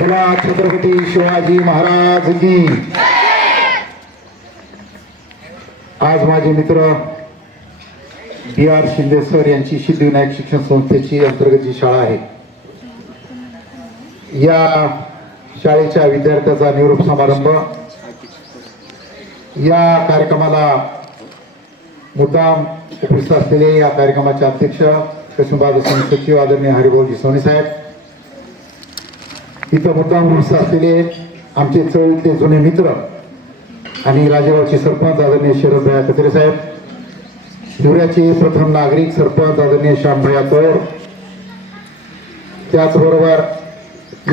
बोला छत्रपती शिवाजी महाराज की. आज माझे मित्र बी आर शिंदे सर यांची सिद्धिविनायक शिक्षण संस्थेची अंतर्गत जी शाळा आहे या शाळेच्या विद्यार्थ्याचा निवृत्त समारंभ या कार्यक्रमाला मुद्दाम उपस्थित असलेले या कार्यक्रमाचे अध्यक्ष कशुंबाद सचिव आदरणीय हरिभाऊजी सोनी साहेब इथं मुद्दाम उपस्थित असलेले आमचे चळवळीतले जुने मित्र आणि राजेगावचे सरपंच आदरणीय शरदभाया कचरे साहेब हिवऱ्याचे प्रथम नागरिक सरपंच आदरणीय श्यामभया पवार त्याचबरोबर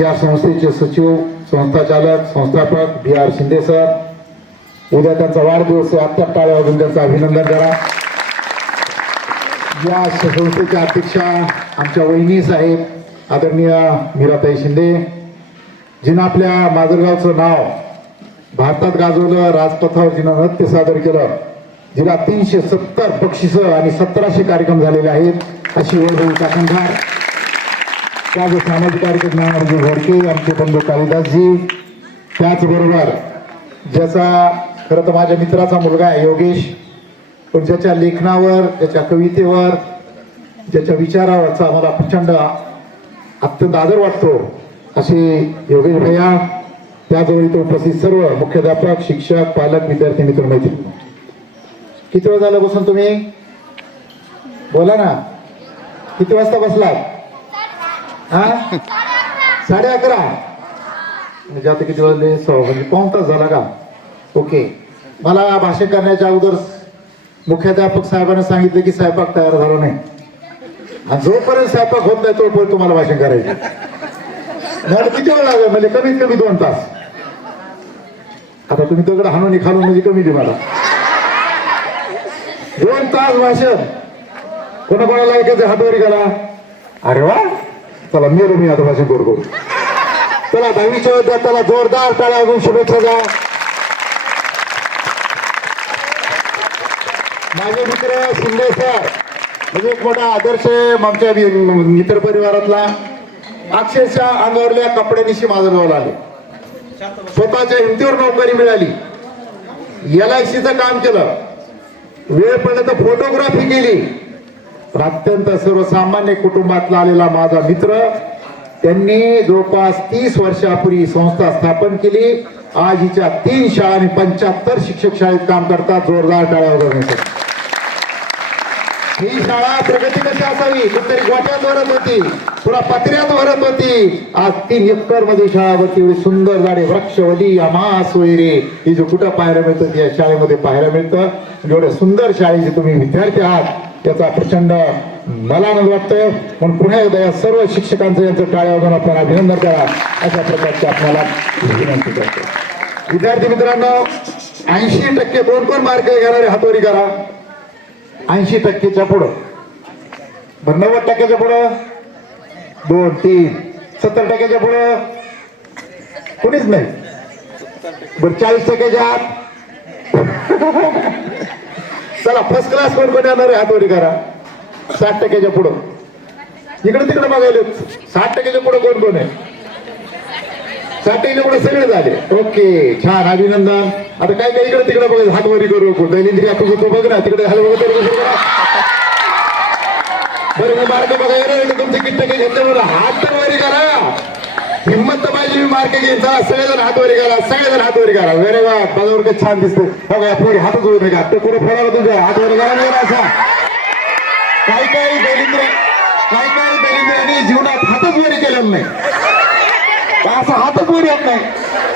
या संस्थेचे सचिव संस्थाचालक संस्थापक बी आर शिंदे सर. उद्या त्यांचा वाढदिवस आत्ता टाळ्या वाजून त्यांचं अभिनंदन करा. या संस्थेच्या अध्यक्षा आमच्या वहिनी साहेब आदरणीय मीराताई शिंदे जिनं आपल्या माजरगावचं नाव भारतात गाजवलं राजपथावर जिनं नृत्य सादर केलं जिला तीनशे सत्तर बक्षिसं आणि सतराशे कार्यक्रम झालेले आहेत अशी वैभवी काकणकार त्याच सामाजिक कार्यक्रम ज्ञानराजी घोडके आमचे बंधू कालिदासजी. त्याचबरोबर ज्याचा खरं तर माझ्या मित्राचा मुलगा आहे योगेश पण ज्याच्या लेखनावर ज्याच्या कवितेवर ज्याच्या विचारावरचा मला प्रचंड अत्यंत आदर वाटतो. असे योगेश भैया त्याचवेळी इथे उपस्थित सर्व मुख्याध्यापक शिक्षक पालक विद्यार्थी मित्र मैत्री किती वेळ झालं बसून तुम्ही? बोला ना. किती वाजता बसलात? हा? साडे अकरा. म्हणजे आता किती वाजले सहा म्हणजे पाऊन तास झाला का? ओके. मला भाषण करण्याच्या अगोदर मुख्याध्यापक साहेबांना सांगितलं की स्वयंपाक तयार झाला नाही. आणि जोपर्यंत स्वयंपाक होत नाही तोपर्यंत तुम्हाला भाषण करायचं मला किती वेळ लागेल? म्हणजे कमीत कमी दोन तास. आता तुम्ही दगड हाणून खालून म्हणजे कमी दे मला. दोन तास भाषण. कोणा कोणाला ऐकायचं हातवारी करा. अरे वा. चला मेलो मी आता भाषण करू करू. चला दहावीच्या विद्यार्थ्याला जोरदार टाळ्या अजून शुभेच्छा द्या. माझे मित्र शिंदे सर म्हणजे एक मोठा आदर्श आहे आमच्या मित्र परिवारातला. अक्षरशः अंगावरल्या कपड्यानिशी माझं नाव आले. स्वतःच्या हिमतीवर नोकरी मिळाली. एल आय सीचं काम केलं. वेळ पडलं तर फोटोग्राफी केली. अत्यंत सर्वसामान्य कुटुंबातला आलेला माझा मित्र त्यांनी जवळपास तीस वर्षापूर्वी संस्था स्थापन केली. आज हिच्या तीन शाळा आणि पंच्याहत्तर शिक्षक शाळेत काम करतात जोरदार टाळ्या वगैरे ही शाळा प्रगती कशी असावी? कुठतरी गोट्यात भरत होती पुन्हा पत्र्यात भरत होती. आज तीन एकरमध्ये शाळा भरती एवढी सुंदर झाडे वृक्षवली अमास वगैरे ही जो कुठं पाहायला मिळतं त्या शाळेमध्ये पाहायला मिळतं. एवढ्या सुंदर शाळेचे तुम्ही विद्यार्थी आहात त्याचा प्रचंड मला आनंद वाटतोय. पण पुन्हा एकदा या सर्व शिक्षकांचं यांचं टाळ्या वाजून आपण अभिनंदन करा. अशा प्रकारची आपल्याला विनंती करतो. विद्यार्थी मित्रांनो ऐंशी टक्के कोण कोण मार्क घेणारे हातोरी करा. ऐंशी टक्केच्या पुढं. बरं नव्वद टक्क्याच्या पुढं. दोन तीन. सत्तर टक्क्याच्या पुढं. कोणीच नाही. बरं चाळीस टक्क्याच्या आत. चला फर्स्ट क्लास कोण कोण येणार आहे? हातवरी करा. साठ टक्क्याच्या पुढं. इकडे तिकडे बघायला साठ टक्क्याच्या पुढं कोण कोण आहे? साठ एवढं सगळे झाले. ओके छान अभिनंदन. आता काय काय इकडे तिकडे बघायचं हातवरी करू नको दैनंदिन आपण तो बघ ना तिकडे हात बघत बरं मी मार्ग बघायला तुमचे किती टक्के घेतले बरं हात तर वरी करा. हिंमत तर पाहिजे मी मार्ग घेईन. चला सगळेजण हात वरी करा. सगळेजण हात वरी करा. वेरे वा बघावर काही छान दिसते बघा पुढे हातच होऊ नका. ते पुढे फोडायला तुमच्या हात वरी करा नाही असा. काही काही दलिंद्र काही काही दलिंद्रांनी जीवनात हातच वरी केलेलं नाही. असं हातच वर येत नाही?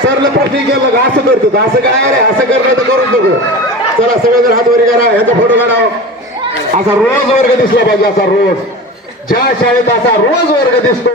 सरला प्रश्न केलं का असं करतो असं काय रे? असं करणं तर करूच नको. चला सगळेजण हात वरी करा. ह्याचा फोटो काढावा. असा रोज वर्ग दिसला पाहिजे असा रोज. ज्या शाळेत असा रोज वर्ग दिसतो